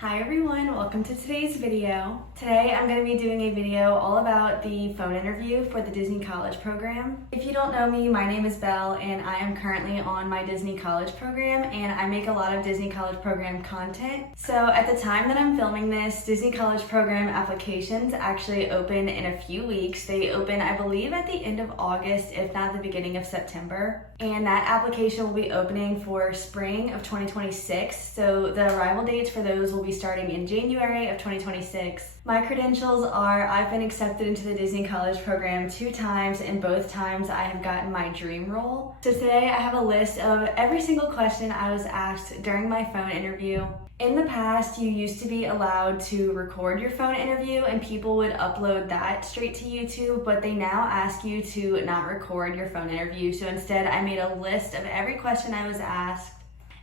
Hi everyone, welcome to today's video. Today I'm going to be doing a video all about the phone interview for the Disney College program. If you don't know me, my name is Belle and I am currently on my Disney College program and I make a lot of Disney College program content. So at the time that I'm filming this, Disney College program applications actually open in a few weeks. They open, I believe, at the end of August, if not the beginning of September. And that application will be opening for spring of 2026. So the arrival dates for those will be starting in January of 2026. My credentials are I've been accepted into the Disney College program 2 times, and both times I have gotten my dream role. So today I have a list of every single question I was asked during my phone interview. In the past, you used to be allowed to record your phone interview and people would upload that straight to YouTube, but they now ask you to not record your phone interview. So instead, I made a list of every question I was asked.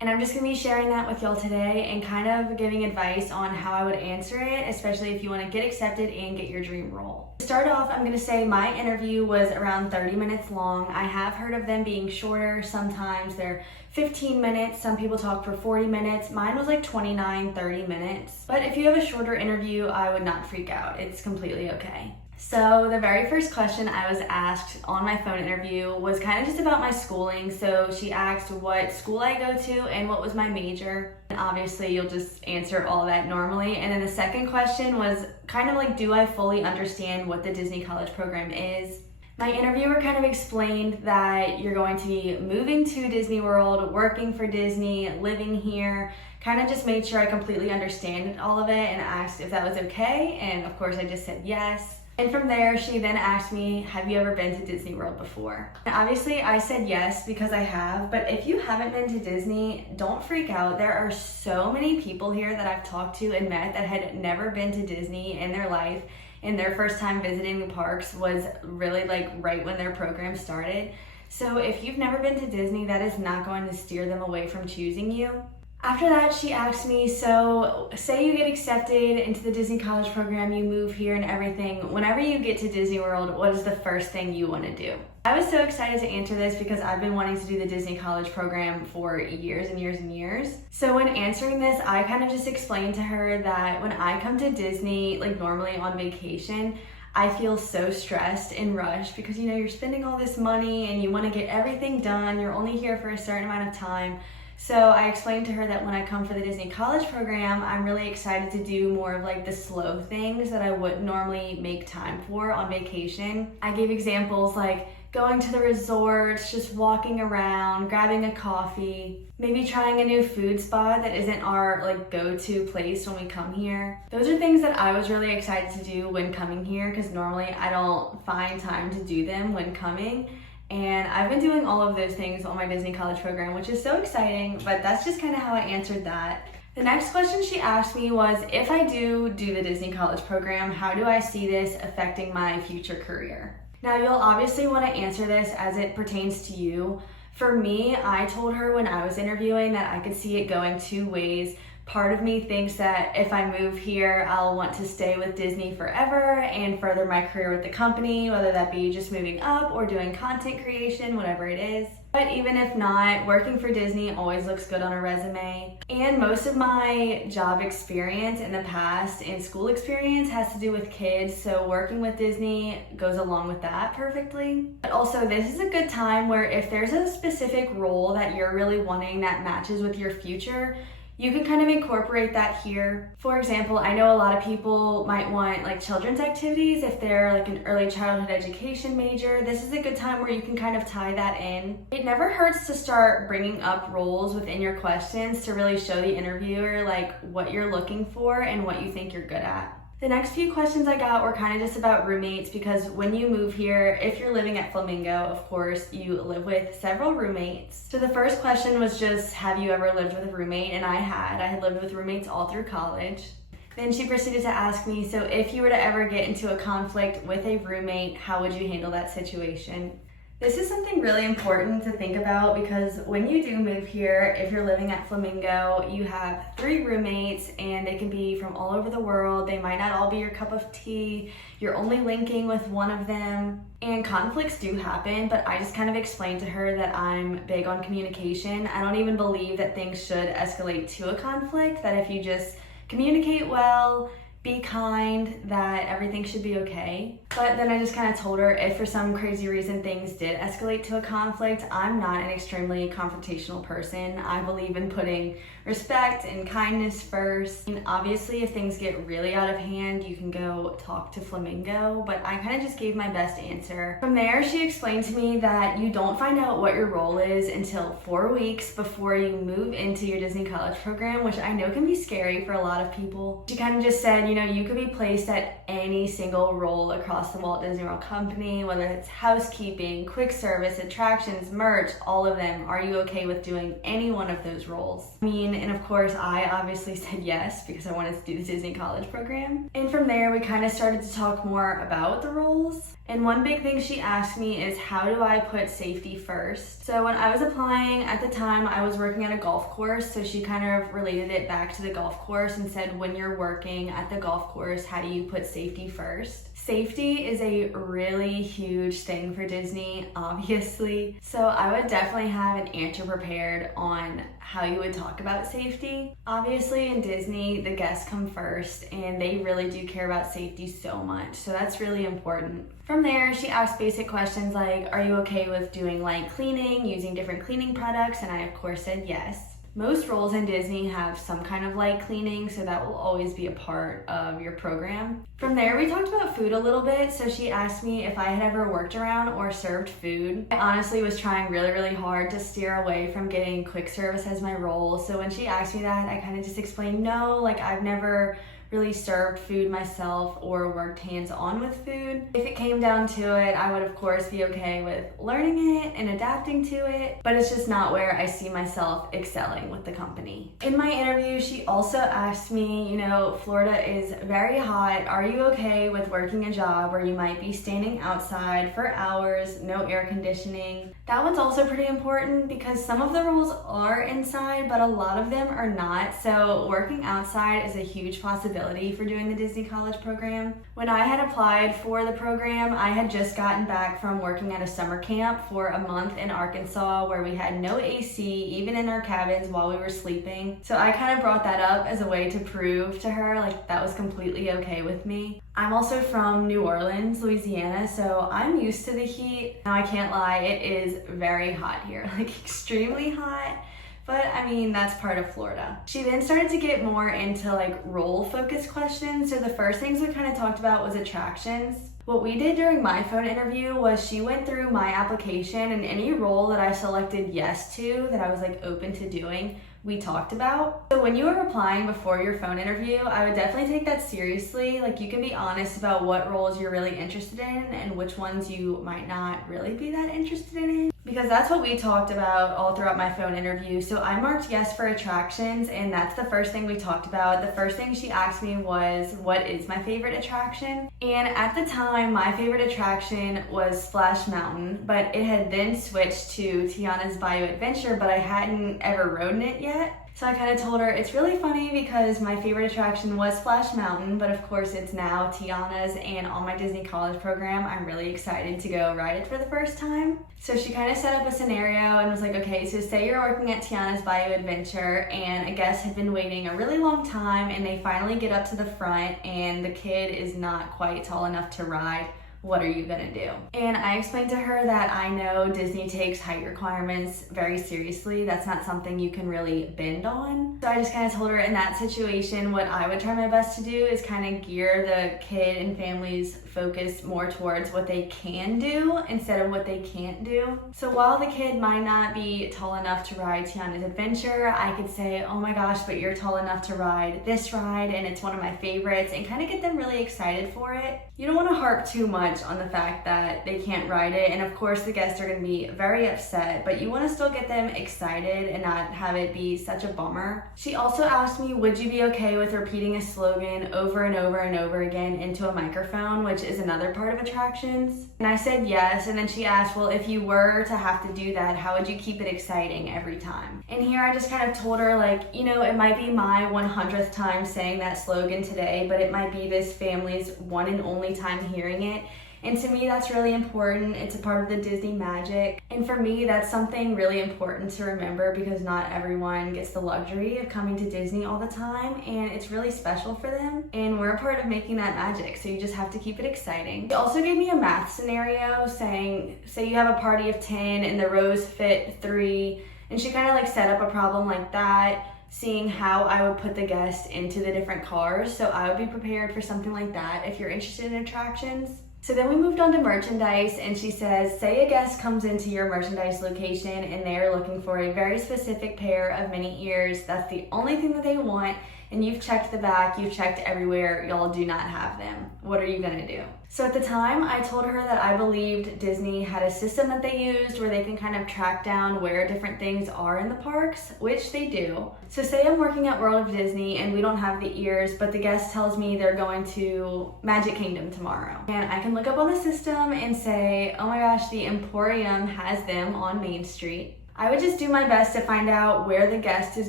And I'm just gonna be sharing that with y'all today and kind of giving advice on how I would answer it, especially if you wanna get accepted and get your dream role. To start off, I'm gonna say my interview was around 30 minutes long. I have heard of them being shorter. Sometimes they're 15 minutes. Some people talk for 40 minutes. Mine was like 29, 30 minutes. But if you have a shorter interview, I would not freak out. It's completely okay. So the very first question I was asked on my phone interview was kind of just about my schooling. So she asked what school I go to and what was my major. And obviously you'll just answer all that normally. And then the second question was kind of like, do I fully understand what the Disney College program is? My interviewer kind of explained that you're going to be moving to Disney World, working for Disney, living here, kind of just made sure I completely understand all of it and asked if that was okay. And of course I just said yes. And from there, she then asked me, have you ever been to Disney World before? And obviously, I said yes because I have, but if you haven't been to Disney, don't freak out. There are so many people here that I've talked to and met that had never been to Disney in their life, and their first time visiting the parks was really like right when their program started. So if you've never been to Disney, that is not going to steer them away from choosing you. After that, she asked me, so say you get accepted into the Disney College program, you move here and everything. Whenever you get to Disney World, what is the first thing you want to do? I was so excited to answer this because I've been wanting to do the Disney College program for years and years and years. So when answering this, I kind of just explained to her that when I come to Disney, like normally on vacation, I feel so stressed and rushed because you're spending all this money and you want to get everything done. You're only here for a certain amount of time. So I explained to her that when I come for the Disney College program, I'm really excited to do more of like the slow things that I wouldn't normally make time for on vacation. I gave examples like going to the resorts, just walking around, grabbing a coffee, maybe trying a new food spot that isn't our like go-to place when we come here. Those are things that I was really excited to do when coming here because normally I don't find time to do them when coming. And I've been doing all of those things on my Disney College program, which is so exciting, but that's just kind of how I answered that. The next question she asked me was, if I do the Disney College program, how do I see this affecting my future career? Now, you'll obviously want to answer this as it pertains to you. For me, I told her when I was interviewing that I could see it going 2 ways. Part of me thinks that if I move here, I'll want to stay with Disney forever and further my career with the company, whether that be just moving up or doing content creation, whatever it is. But even if not, working for Disney always looks good on a resume. And most of my job experience in the past and school experience has to do with kids, so working with Disney goes along with that perfectly. But also, this is a good time where if there's a specific role that you're really wanting that matches with your future, you can kind of incorporate that here. For example, I know a lot of people might want like children's activities if they're like an early childhood education major. This is a good time where you can kind of tie that in. It never hurts to start bringing up roles within your questions to really show the interviewer like what you're looking for and what you think you're good at. The next few questions I got were kind of just about roommates because when you move here, if you're living at Flamingo, of course, you live with several roommates. So the first question was just, have you ever lived with a roommate? And I had lived with roommates all through college. Then she proceeded to ask me, so if you were to ever get into a conflict with a roommate, how would you handle that situation? This is something really important to think about because when you do move here, if you're living at Flamingo, you have 3 roommates and they can be from all over the world. They might not all be your cup of tea. You're only linking with one of them. And conflicts do happen, but I just kind of explained to her that I'm big on communication. I don't even believe that things should escalate to a conflict, that if you just communicate well, be kind, that everything should be okay. But then I just kind of told her if for some crazy reason things did escalate to a conflict, I'm not an extremely confrontational person. I believe in putting respect and kindness first. And obviously, if things get really out of hand, you can go talk to Flamingo, but I kind of just gave my best answer. From there, she explained to me that you don't find out what your role is until 4 weeks before you move into your Disney College program, which I know can be scary for a lot of people. She kind of just said, you could be placed at any single role across the Walt Disney World Company, whether it's housekeeping, quick service, attractions, merch, all of them. Are you okay with doing any one of those roles? And of course, I obviously said yes because I wanted to do the Disney College program. And from there, we kind of started to talk more about the roles. And one big thing she asked me is, how do I put safety first? So when I was applying at the time, I was working at a golf course. So she kind of related it back to the golf course and said, when you're working at the golf course, how do you put safety first? Safety is a really huge thing for Disney, obviously. So I would definitely have an answer prepared on how you would talk about safety. Obviously in Disney, the guests come first and they really do care about safety so much. So that's really important. From there, she asked basic questions like, are you okay with doing light cleaning, using different cleaning products? And I of course said yes. Most roles in Disney have some kind of light cleaning, so that will always be a part of your program. From there, we talked about food a little bit, so she asked me if I had ever worked around or served food. I honestly was trying really hard to steer away from getting quick service as my role, so when she asked me that, I kind of just explained no, I've never really served food myself or worked hands-on with food. If it came down to it, I would of course be okay with learning it and adapting to it, but it's just not where I see myself excelling with the company. In my interview, she also asked me, Florida is very hot. Are you okay with working a job where you might be standing outside for hours, no air conditioning? That one's also pretty important because some of the roles are inside, but a lot of them are not. So working outside is a huge possibility for doing the Disney College program. When I had applied for the program, I had just gotten back from working at a summer camp for a month in Arkansas where we had no AC, even in our cabins while we were sleeping. So I kind of brought that up as a way to prove to her that was completely okay with me. I'm also from New Orleans, Louisiana, so I'm used to the heat. Now I can't lie, it is very hot here, extremely hot. But that's part of Florida. She then started to get more into role focused questions. So the first things we kind of talked about was attractions. What we did during my phone interview was she went through my application and any role that I selected yes to, that I was open to doing, we talked about. So when you are applying before your phone interview, I would definitely take that seriously. You can be honest about what roles you're really interested in and which ones you might not really be that interested in. Because that's what we talked about all throughout my phone interview. So I marked yes for attractions, and that's the first thing we talked about. The first thing she asked me was, what is my favorite attraction? And at the time, my favorite attraction was Splash Mountain, but it had then switched to Tiana's Bayou Adventure, but I hadn't ever ridden it yet. So I kind of told her, it's really funny because my favorite attraction was Splash Mountain, but of course it's now Tiana's, and on my Disney College program, I'm really excited to go ride it for the first time. So she kind of set up a scenario and was like, okay, so say you're working at Tiana's Bayou Adventure and a guest had been waiting a really long time and they finally get up to the front and the kid is not quite tall enough to ride. What are you gonna do? And I explained to her that I know Disney takes height requirements very seriously. That's not something you can really bend on. So I just kind of told her in that situation, what I would try my best to do is kind of gear the kid and family's focus more towards what they can do instead of what they can't do. So while the kid might not be tall enough to ride Tiana's Adventure, I could say, oh my gosh, but you're tall enough to ride this ride and it's one of my favorites, and kind of get them really excited for it. You don't want to harp too much on the fact that they can't ride it, and of course the guests are going to be very upset, but you want to still get them excited and not have it be such a bummer. She also asked me, would you be okay with repeating a slogan over and over and over again into a microphone, which is another part of attractions? And I said yes, and then she asked, well, if you were to have to do that, how would you keep it exciting every time? And here I just kind of told her, it might be my 100th time saying that slogan today, but it might be this family's one and only time hearing it. And to me, that's really important. It's a part of the Disney magic. And for me, that's something really important to remember because not everyone gets the luxury of coming to Disney all the time, and it's really special for them. And we're a part of making that magic, so you just have to keep it exciting. She also gave me a math scenario saying, say you have a party of 10 and the rows fit 3, and she kind of like set up a problem like that, seeing how I would put the guest into the different cars. So I would be prepared for something like that if you're interested in attractions. So then we moved on to merchandise, and she says, say a guest comes into your merchandise location and they're looking for a very specific pair of mini ears. That's the only thing that they want, and you've checked the back, you've checked everywhere, y'all do not have them. What are you gonna do? So at the time, I told her that I believed Disney had a system that they used where they can kind of track down where different things are in the parks, which they do. So say I'm working at World of Disney and we don't have the ears, but the guest tells me they're going to Magic Kingdom tomorrow. And I can look up on the system and say, oh my gosh, the Emporium has them on Main Street. I would just do my best to find out where the guest is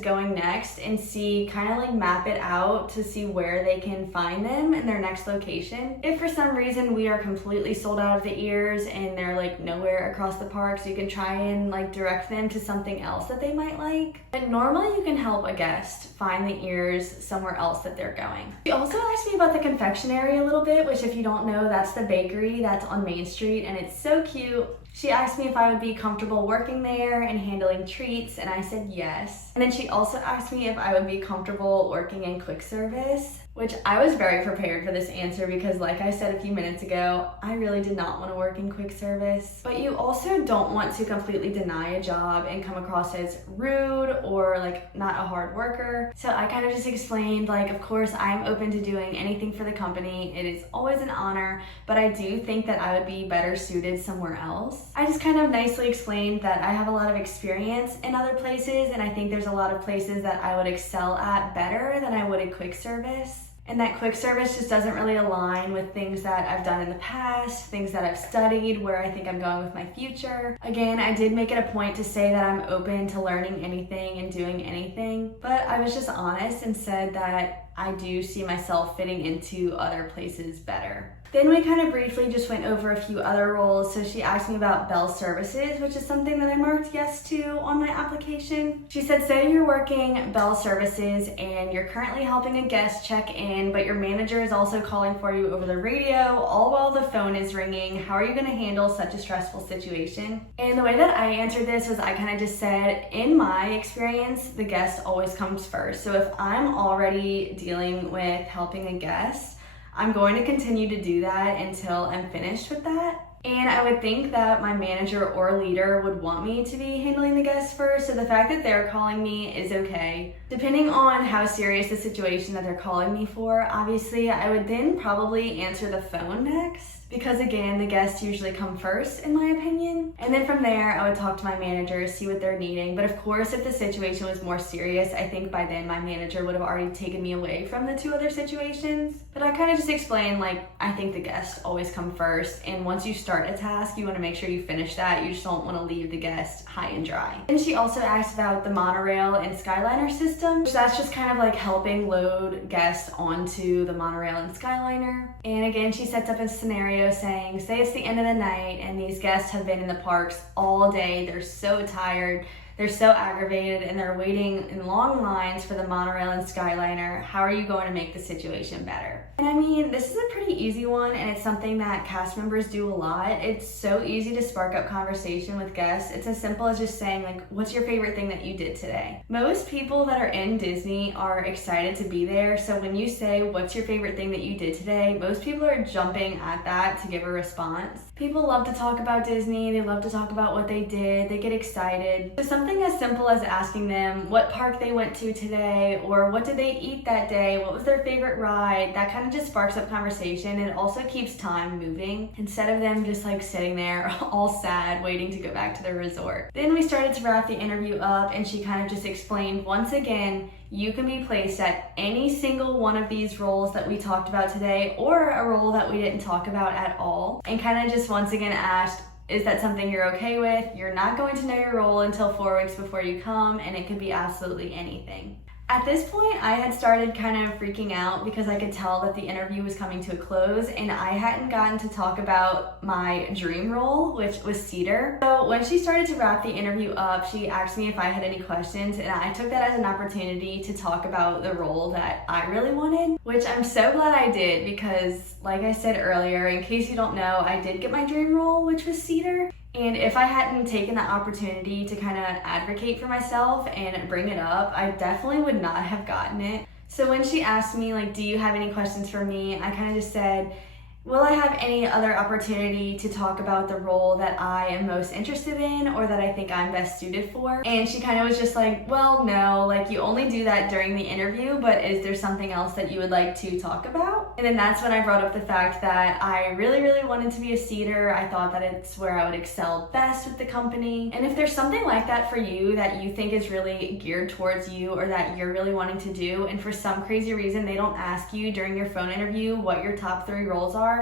going next and see, kind of like map it out to see where they can find them in their next location. If for some reason we are completely sold out of the ears and they're like nowhere across the park, so you can try and like direct them to something else that they might like. But normally you can help a guest find the ears somewhere else that they're going. She also asked me about the confectionery a little bit, which if you don't know, that's the bakery that's on Main Street, and it's so cute. She asked me if I would be comfortable working there and handling treats, and I said yes. And then she also asked me if I would be comfortable working in quick service, which I was very prepared for this answer because like I said a few minutes ago, I really did not want to work in quick service. But you also don't want to completely deny a job and come across as rude or like not a hard worker. So I kind of just explained like, of course I'm open to doing anything for the company. It is always an honor, but I do think that I would be better suited somewhere else. I just kind of nicely explained that I have a lot of experience in other places, and I think there's a lot of places that I would excel at better than I would at quick service. And that quick service just doesn't really align with things that I've done in the past, things that I've studied, where I think I'm going with my future. Again, I did make it a point to say that I'm open to learning anything and doing anything, but I was just honest and said that I do see myself fitting into other places better. Then we kind of briefly just went over a few other roles. So she asked me about Bell Services, which is something that I marked yes to on my application. She said, say you're working Bell Services and you're currently helping a guest check in, but your manager is also calling for you over the radio, all while the phone is ringing. How are you gonna handle such a stressful situation? And the way that I answered this was I kind of just said, in my experience, the guest always comes first. So if I'm already dealing with helping a guest, I'm going to continue to do that until I'm finished with that. And I would think that my manager or leader would want me to be handling the guests first, so the fact that they're calling me is okay. Depending on how serious the situation that they're calling me for, obviously I would then probably answer the phone next, because again, the guests usually come first in my opinion. And then from there, I would talk to my manager, see what they're needing. But of course, if the situation was more serious, I think by then my manager would have already taken me away from the two other situations. But I kind of just explained, like, I think the guests always come first. And once you start a task, you want to make sure you finish that. You just don't want to leave the guest high and dry. And she also asked about the monorail and Skyliner system. So that's just kind of like helping load guests onto the monorail and Skyliner. And again, she sets up a scenario saying, say it's the end of the night and these guests have been in the parks all day, they're so tired, they're so aggravated, and they're waiting in long lines for the monorail and Skyliner. How are you going to make the situation better? And I mean, this is a pretty easy one, and it's something that cast members do a lot. It's so easy to spark up conversation with guests. It's as simple as just saying, like, what's your favorite thing that you did today? Most people that are in Disney are excited to be there, so when you say, what's your favorite thing that you did today, most people are jumping at that to give a response. People love to talk about Disney, they love to talk about what they did, they get excited. So something as simple as asking them what park they went to today, or what did they eat that day, what was their favorite ride, that kind of just sparks up conversation, and it also keeps time moving instead of them just like sitting there all sad waiting to go back to their resort. Then we started to wrap the interview up, and she kind of just explained once again, you can be placed at any single one of these roles that we talked about today, or a role that we didn't talk about at all, and kind of just once again asked, is that something you're okay with? You're not going to know your role until 4 weeks before you come, and it could be absolutely anything. At this point, I had started kind of freaking out because I could tell that the interview was coming to a close and I hadn't gotten to talk about my dream role, which was Cedar. So when she started to wrap the interview up, she asked me if I had any questions, and I took that as an opportunity to talk about the role that I really wanted, which I'm so glad I did because, like I said earlier, in case you don't know, I did get my dream role, which was Cedar. And if I hadn't taken the opportunity to kind of advocate for myself and bring it up, I definitely would not have gotten it. So when she asked me, like, do you have any questions for me? I kind of just said, will I have any other opportunity to talk about the role that I am most interested in or that I think I'm best suited for? And she kind of was just like, well, no, like you only do that during the interview, but is there something else that you would like to talk about? And then that's when I brought up the fact that I really, really wanted to be a Cedar. I thought that it's where I would excel best with the company. And if there's something like that for you that you think is really geared towards you or that you're really wanting to do, and for some crazy reason they don't ask you during your phone interview what your top 3 roles are,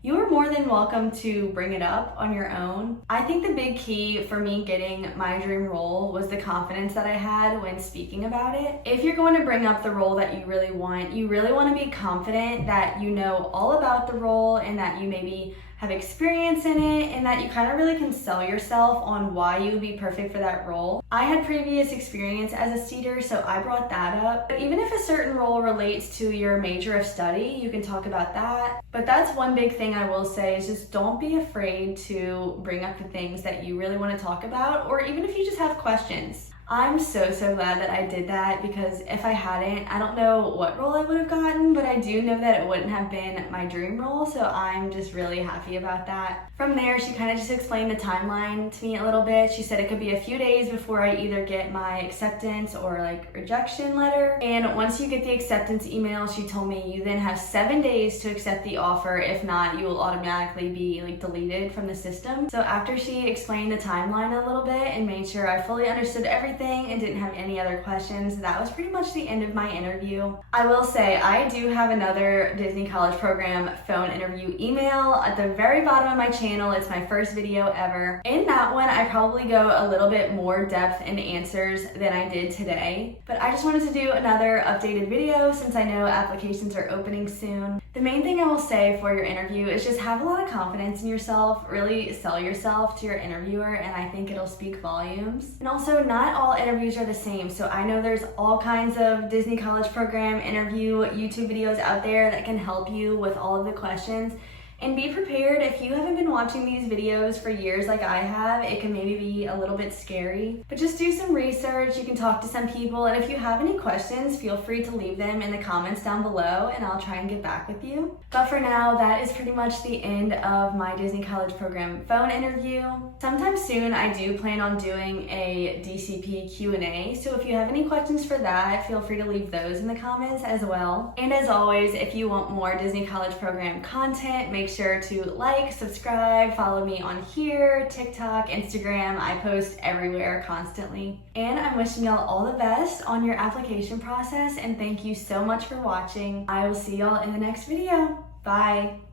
you are more than welcome to bring it up on your own. I think the big key for me getting my dream role was the confidence that I had when speaking about it. If you're going to bring up the role that you really want to be confident that you know all about the role and that you maybe have experience in it and that you kind of really can sell yourself on why you would be perfect for that role. I had previous experience as a Cedar, so I brought that up. But even if a certain role relates to your major of study, you can talk about that. But that's one big thing I will say is just don't be afraid to bring up the things that you really want to talk about, or even if you just have questions. I'm so glad that I did that because if I hadn't, I don't know what role I would have gotten, but I do know that it wouldn't have been my dream role, so I'm just really happy about that. From there, she kind of just explained the timeline to me a little bit. She said it could be a few days before I either get my acceptance or like rejection letter. And once you get the acceptance email, she told me you then have 7 days to accept the offer. If not, you will automatically be like deleted from the system. So after she explained the timeline a little bit and made sure I fully understood everything and didn't have any other questions, that was pretty much the end of my interview. I will say I do have another Disney College Program phone interview email at the very bottom of my channel. It's my first video ever. In that one, I probably go a little bit more depth in answers than I did today, but I just wanted to do another updated video since I know applications are opening soon. The main thing I will say for your interview is just have a lot of confidence in yourself, really sell yourself to your interviewer, and I think it'll speak volumes. And also, not all interviews are the same, so I know there's all kinds of Disney College Program interview YouTube videos out there that can help you with all of the questions. And be prepared, if you haven't been watching these videos for years like I have, it can maybe be a little bit scary. But just do some research, you can talk to some people, and if you have any questions, feel free to leave them in the comments down below and I'll try and get back with you. But for now, that is pretty much the end of my Disney College Program phone interview. Sometime soon, I do plan on doing a DCP Q&A, so if you have any questions for that, feel free to leave those in the comments as well. And as always, if you want more Disney College Program content, make sure to like, subscribe, follow me on here, TikTok, Instagram. I post everywhere constantly. And I'm wishing y'all all the best on your application process, and thank you so much for watching. I will see y'all in the next video. Bye.